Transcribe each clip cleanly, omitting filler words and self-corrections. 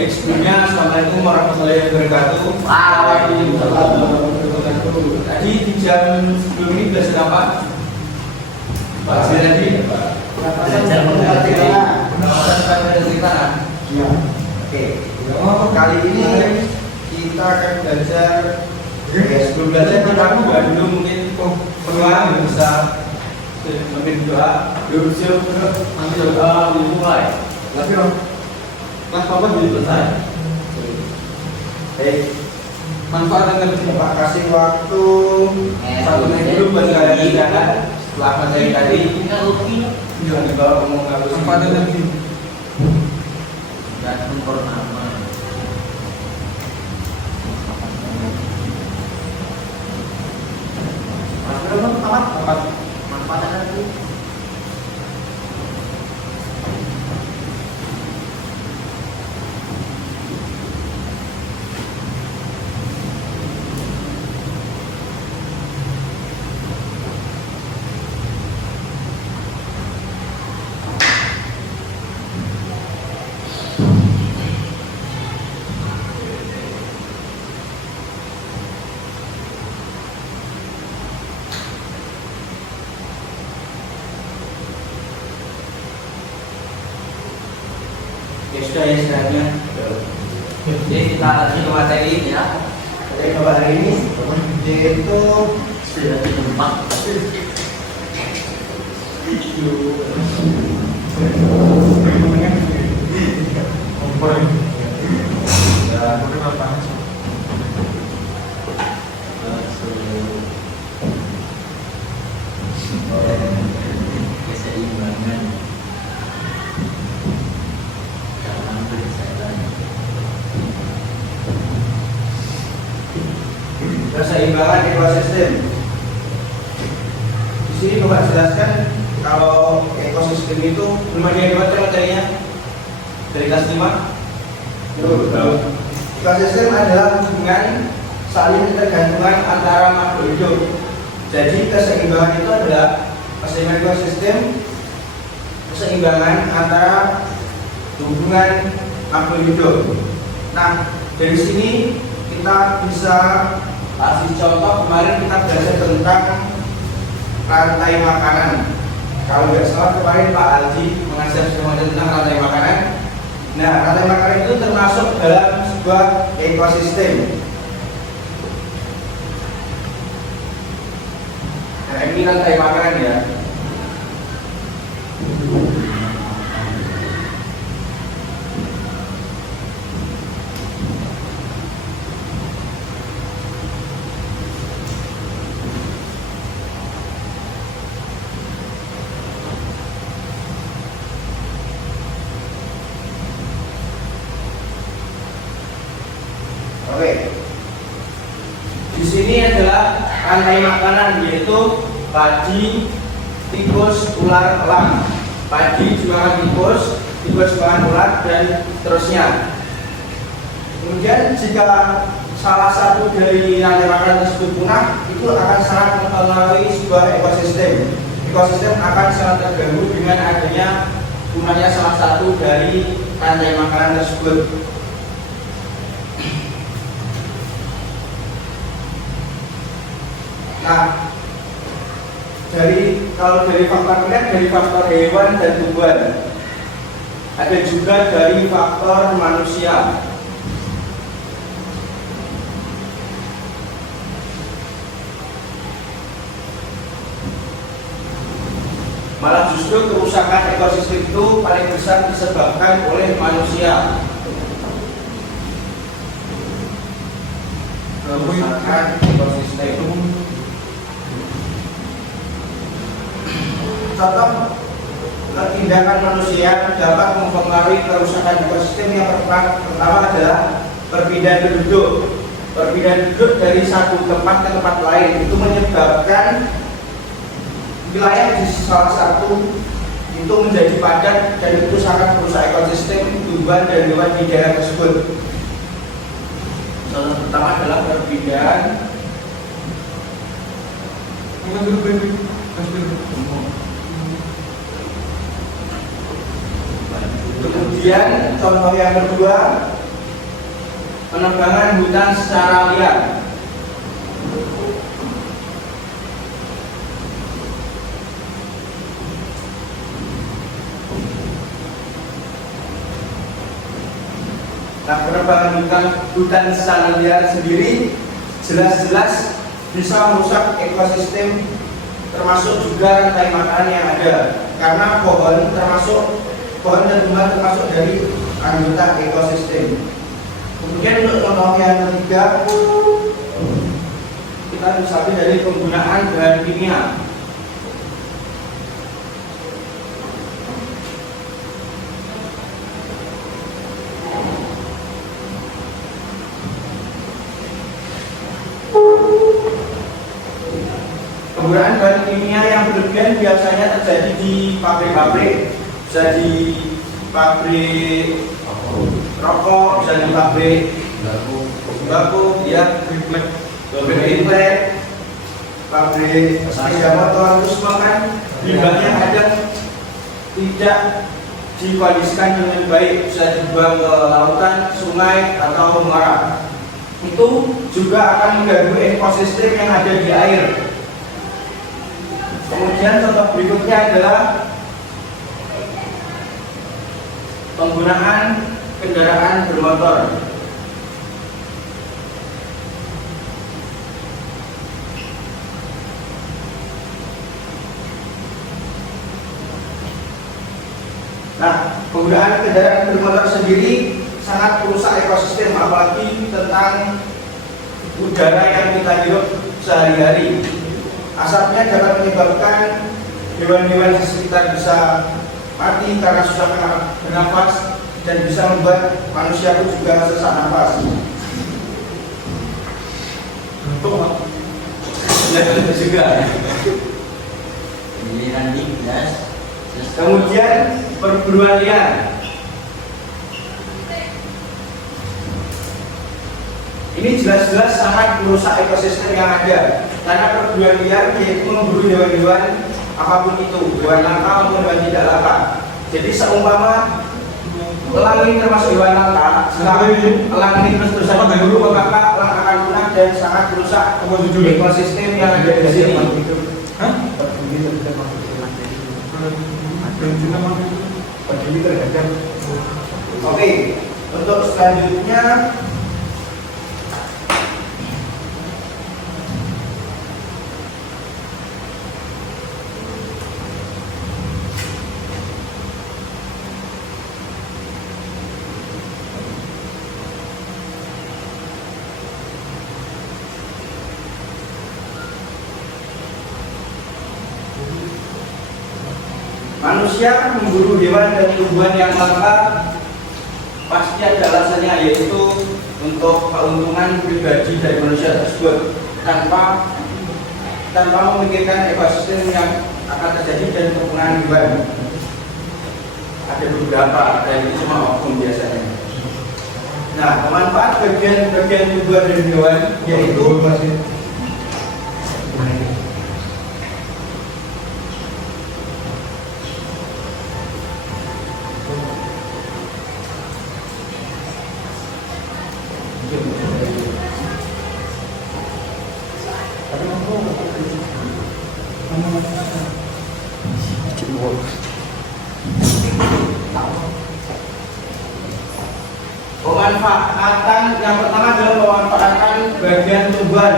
Sebelumnya, assalamualaikum warahmatullahi wabarakatuh. Tadi di jam sebelum ini belajar apa? Belajar tadi. Belajar tanah. Ya. Oke. Kali ini kita akan belajar. Ya, sebelum belajar kita buka dulu mungkin berdoa bisa memimpin doa. Bersiap nanti doa dimulai. Tapi Mas Papa jadi selesai. Manfaat dan Terima kasih waktu 1 menit dulu buat kalian di sana. Setelah materi tadi, jangan dibawa ngomong halus. Manfaat dan energi. Dan purnama. Manfaat dan energi. Ya sudah ya sebenarnya. Jadi kita lanjut ke materi ya. Materi coba hari ini yaitu Sudah di tempat. Keseimbangan dalam berjalan. keseimbangan ekosistem. Di sini coba jelaskan kalau ekosistem itu Belum ada yang dibaca materinya dari kelas 5. ekosistem adalah hubungan saling ketergantungan antara makhluk hidup. Jadi keseimbangan itu adalah keseimbangan ekosistem, keseimbangan antara hubungan makhluk hidup. Nah, dari sini kita bisa kasih contoh. Kemarin kita belajar tentang rantai makanan. Kalau nggak salah kemarin Pak Alji mengajar semuanya tentang rantai makanan. Nah, rantai makanan itu termasuk dalam sebuah ekosistem. Nah, ini rantai makanan ya. Oke. Di sini adalah rantai makanan, yaitu padi, tikus, ular, elang. Padi juga tikus, tikus juga ular, dan seterusnya. Kemudian jika salah satu dari rantai makanan tersebut punah, itu akan sangat mempengaruhi sebuah ekosistem. Ekosistem akan sangat terganggu dengan adanya punahnya salah satu dari rantai makanan tersebut. Nah, kalau dari faktor melihat dari faktor hewan dan tumbuhan, ada juga dari faktor manusia. Malah justru kerusakan ekosistem itu paling besar disebabkan oleh manusia. Kerusakan ekosistem. Contoh tindakan manusia dapat mempengaruhi kerusakan ekosistem. Yang pertama adalah perpindahan penduduk. Perpindahan penduduk dari satu tempat ke tempat lain itu menyebabkan wilayah di salah satu itu menjadi padat dan itu sangat merusak ekosistem tumbuhan dan hewan di daerah tersebut. Contoh pertama adalah perpindahan. Kemudian contoh yang kedua penebangan hutan secara liar. Nah, penebangan hutan secara liar sendiri jelas-jelas bisa merusak ekosistem, termasuk juga rantai makanan yang ada, karena pohon dan tumbuhan termasuk dari anggota ekosistem. Kemudian untuk contoh yang ketiga, kita bisa lihat dari penggunaan bahan kimia. Penggunaan bahan kimia yang berlebihan biasanya terjadi di pabrik-pabrik, bisa di pabrik rokok, bisa di pabrik baku, ya, pabrik implet, pabrik sepeda motor, terus makan limbahnya kadang tidak dikondisikan dengan baik, bisa dibuang ke lautan, sungai, atau muara. Itu juga akan mengganggu ekosistem yang ada di air. Kemudian contoh berikutnya adalah penggunaan kendaraan bermotor. Nah, penggunaan kendaraan bermotor sendiri sangat merusak ekosistem, apalagi tentang udara yang kita hirup sehari-hari. Asapnya dapat menyebabkan hewan-hewan di sekitar bisa mati karena susah bernafas, dan bisa membuat manusia pun juga sesak nafas. Juga. Kemudian perburuan liar. Ini jelas-jelas sangat merusak ekosistem yang ada, karena perburuan liar yaitu memburu hewan-hewan apapun itu, hewan langka maupun hewan tidak langka. Jadi seumpama elang ini termasuk hewan langka, elang ini terus-terusan berburu, maka elang akan punah dan sangat merusak ekosistem yang ada di sini. Oke, untuk selanjutnya manusia memburu hewan dan tumbuhan yang langka pasti ada alasannya, yaitu untuk keuntungan pribadi dari manusia tersebut tanpa memikirkan ekosistem yang akan terjadi dan kepunaan hewan. Ada beberapa, dan itu cuma oknum biasanya. Nah, manfaat bagian tumbuhan dan hewan yaitu pemanfaatan. Yang pertama adalah pemanfaatan bagian tumbuhan.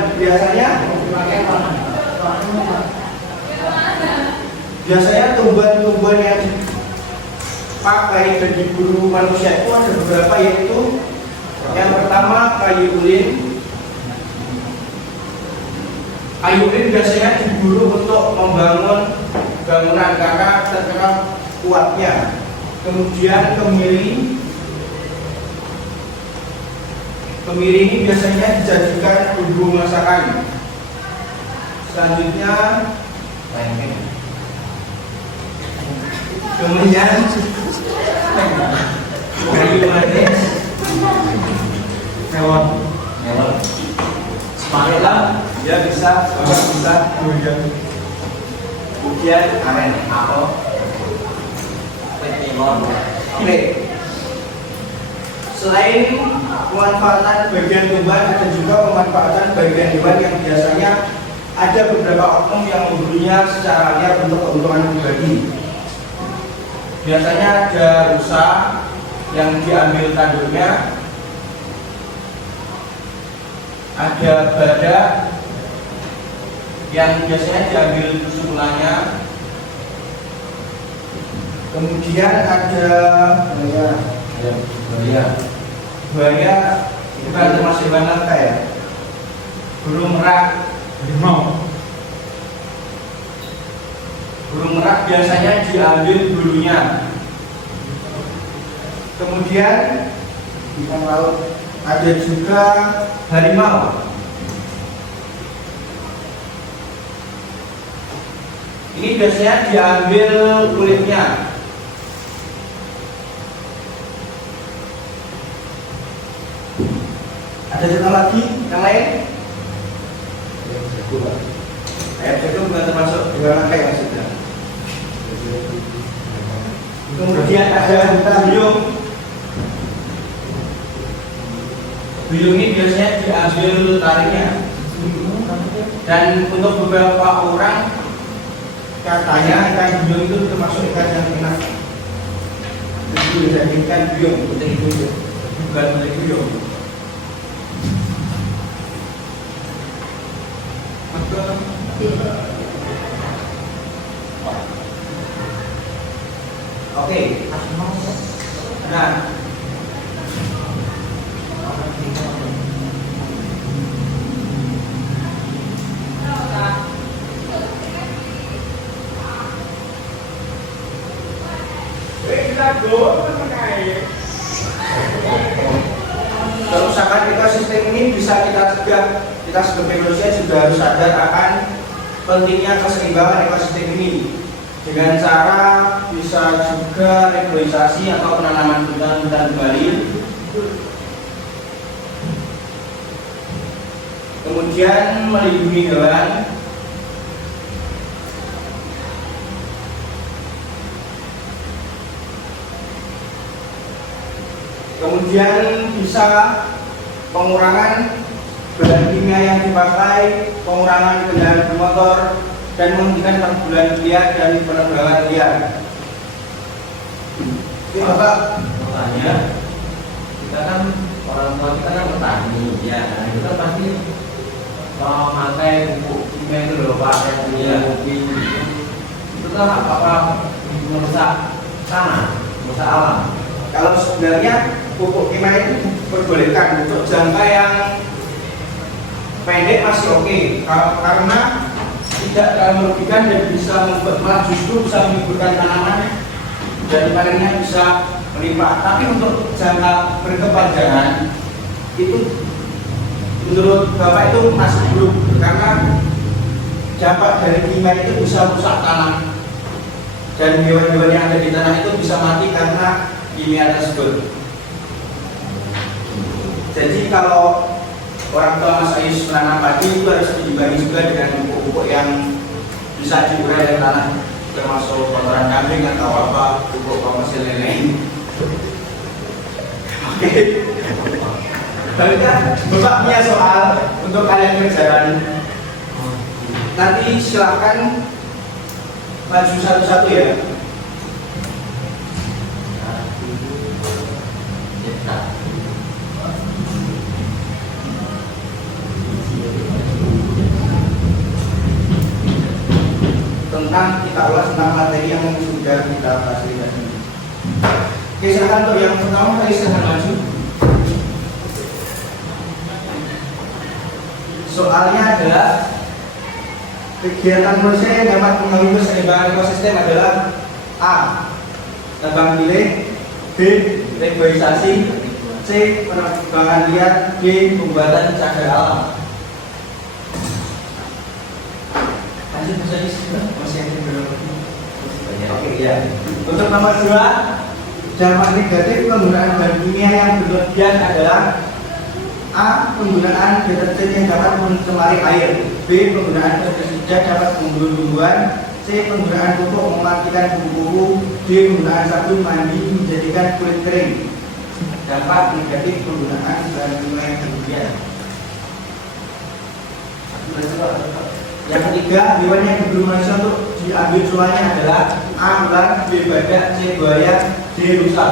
Biasanya tumbuhan-tumbuhan yang dipakai dan diburu manusia itu ada beberapa, yaitu yang pertama kayu ulin. Kayu ulin biasanya diburu untuk membangun bangunan karena terkenal kuatnya. Kemudian kemiri ini biasanya dijadikan bumbu masakan. Selanjutnya kemudian kayu manis, melon, spatula, dia bisa kemudian aren, apel, lemon. Oke. Selain pemanfaatan bagian tumbuhan, ada juga pemanfaatan bagian hewan yang biasanya ada beberapa oknum yang membelinya secara liar untuk keuntungan pribadi. Biasanya ada rusa yang diambil tanduknya, ada badak yang biasanya diambil susulannya, kemudian ada buaya bukan termasuk hewan langka ya, burung merak. Burung merak biasanya diambil bulunya. Kemudian ikan laut, ada juga harimau. Ini biasanya diambil kulitnya. Ada juga lagi yang lain? Ayam jago bukan termasuk hewan langka yang sudah. Kemudian ada duyung. Duyung ini biasanya diambil tariknya. Dan untuk beberapa orang katanya ikan duyung itu termasuk ikan yang enak. Itu dijadikan duyung, bukan putih duyung. Oke. Nah, kerusakan ekosistem ini bisa kita cegah. Kita sebagai manusia juga harus sadar akan pentingnya keseimbangan ekosistem ini dengan cara bisa juga reboisasi atau penanaman hutan-hutan kembali. Kemudian melindungi hewan. Kemudian bisa pengurangan bahan kimia yang dipakai, pengurangan kendaraan bermotor, dan menghentikan perburuan liar dan penebangan liar. Ini Bapak makanya kita kan orang tua kita kan petani ya, nah kita pasti memakai pupuk kimia itu loh Pak, yang punya kopi itu kan apa merusak tanah, merusak alam. kalau sebenarnya pupuk kimia itu diperbolehkan untuk jangka yang pendek masih oke, karena tidak akan merugikan dan bisa membuat malah justru bisa menimbulkan tanaman dan panennya bisa melimpah. Tapi untuk jangka berkepanjangan itu menurut Bapak itu masih belum, karena dampak dari kimia itu bisa rusak tanah dan hewan-hewan yang ada di tanah itu bisa mati karena kimia tersebut. Jadi kalau orang tua Mas Ayus menanam padi itu harus diimbangi juga dengan pupuk yang bisa diurai dari tanah, termasuk kotoran kambing atau apa, pupuk komersil lain. Oke. Baiklah, Bapak punya soal untuk kalian kerjaan. Nanti silakan maju satu-satu ya. Tentang kita ulas tentang materi yang sudah kita fasilitasi. Oke, silakan untuk yang pertama kali silakan maju. Soalnya adalah kegiatan manusia yang dapat mengganggu keseimbangan ekosistem adalah A. Tebang pilih, B. Reboisasi, C. Penerbangan liar, D. Pembuatan cagar alam. Lanjut Mas Ayus, masih ada berapa? Oke ya. Untuk nomor 2, dampak negatif penggunaan bahan kimia yang berlebihan adalah A. Penggunaan deterjen yang dapat mencemari air, B. Penggunaan pestisida dapat membunuh tumbuhan, C. Penggunaan pupuk mematikan kupu-kupu, D. Penggunaan sabun mandi menjadikan kulit kering. dampak negatif penggunaan bahan kimia yang berlebihan. Yang ketiga, hewan yang diburu manusia untuk diambil sulanya adalah A. Ular, B. Badak, C. Buaya, D. rusa.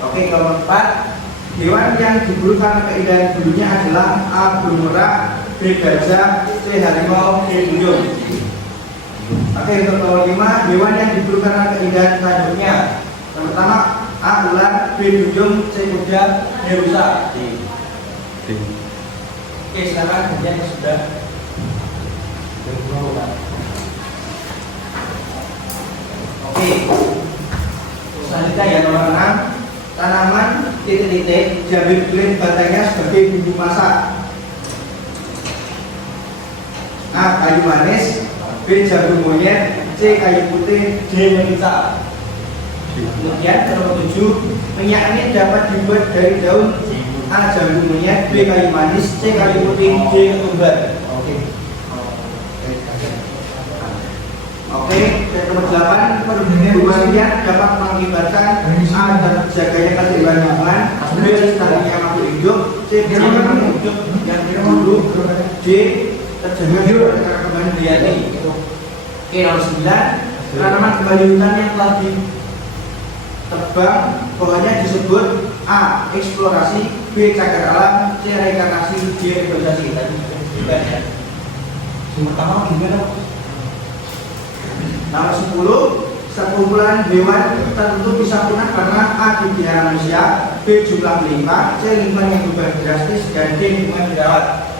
Oke, nomor 4, hewan yang diburu karena keindahan bulunya adalah A. burung merak, B. gajah, C. harimau, D. duyung. Oke, untuk nomor 5, hewan yang diburu karena keindahan tanduknya. Yang pertama, A. ular, B. duyung, C. kuda, D. rusa. Oke, silakan kemudian sudah. Oke, selanjutnya ya nomor 6, tanaman titik-titik diambil kulit batangnya sebagai bumbu masak. A. kayu manis, B. jagung monyet, C. kayu putih, D. merica. Kemudian nomor 7, minyak ini dapat dibuat dari daun. A. jagung monyet, B. kayu manis, C. kayu putih, D. ketumbar. Oke, dan nomor 8, perburuan liar dapat mengakibatkan A. terjaganya keseimbangan lingkungan, B. lestarinya makhluk hidup, C. makhluk hidup yang diburu, D. terjaganya perkembangan hayati. Oke, nomor 9, tanaman kembali hutan yang telah ditebang pohonnya disebut A. eksplorasi, B. cagar alam, C. reinkarnasi, D. reboisasi. Tadi juga ya. Pertama gimana? Nomor 10, sekumpulan hewan tertentu bisa punah karena A. dipelihara manusia, B. jumlah melimpah, C. lingkungan yang berubah drastis, dan D. lingkungan dirawat.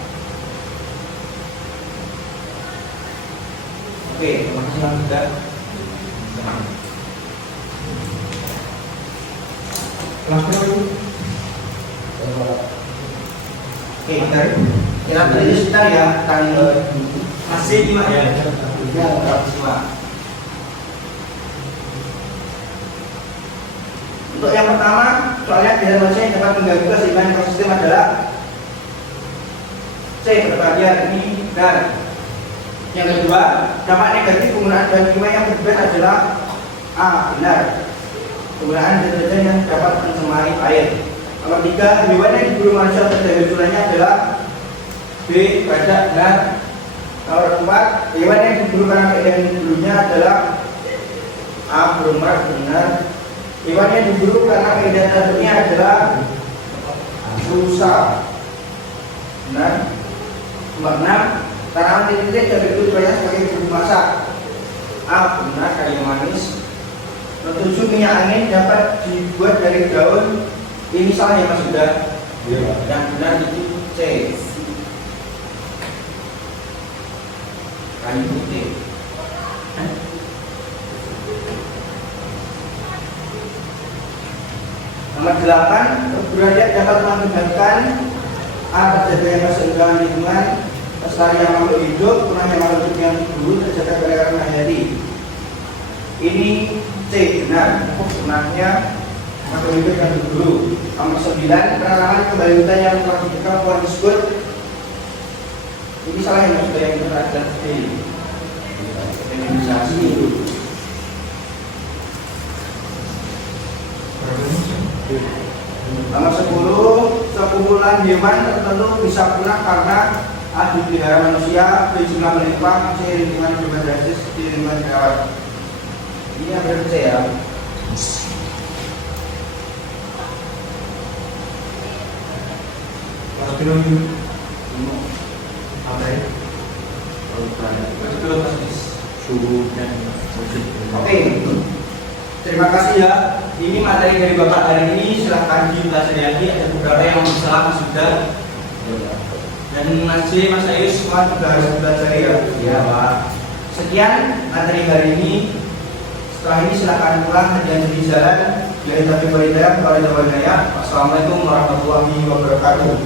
Oke, terima kasih yang sudah. Oke, kita beri sebentar ya, masih gimana ya? Untuk yang pertama, soalnya pilihan manusia yang dapat mengganggu keseimbangan ekosistem adalah C. berbahagia, ini benar. Yang kedua, dampak negatif penggunaan bahan kimia yang berbeda adalah A. benar. Penggunaan deterjen yang dapat mencemari air. Nomor 3, hewan yang diburu manusia terjadi usulannya adalah B. badak, benar. Nomor 4, hewan yang diburu karena keindahan bulunya adalah A. burung merak, benar. Hewan yang diburu karena keindahan tanduknya adalah rusa, benar. Nomor 6, tanaman titik-titik dari kulit banyak sebagai bumbu masak. A. benar, kayu manis. Nomor 7, minyak angin dapat dibuat dari daun. Ini salah ya Mas sudah. Yang benar itu C. Kayu putih. Nomor 8, perburuan liar dapat mengakibatkan A. terjadinya keseimbangan lingkungan, lestarinya makhluk hidup, punahnya makhluk hidup yang dulu, terjaga keanekaragaman hayati. Ini C. benar, punahnya makhluk hidup yang dulu. Nomor 9, penanaman kembali hutan yang telah diberikan pohon tersebut. Ini salah yang sudah yang benar adalah D. Reboisasi. Nomor 10, sekumpulan hewan tertentu bisa punah karena A. dipelihara manusia, B. jumlah melimpah, C. lingkungan berubah drastis, D. lingkungan dirawat. Ini yang benar C ya. Oke, terima kasih ya. Ini materi dari Bapak hari ini, silahkan dipelajari lagi. Ada beberapa yang salah sudah. Dan Mas J, Mas Ayu semua juga harus belajar ya. Iya Pak. Sekian materi hari ini. Setelah ini silahkan pulang dan di jalan. Dari Tapi Walidaya, Assalamualaikum warahmatullahi wabarakatuh.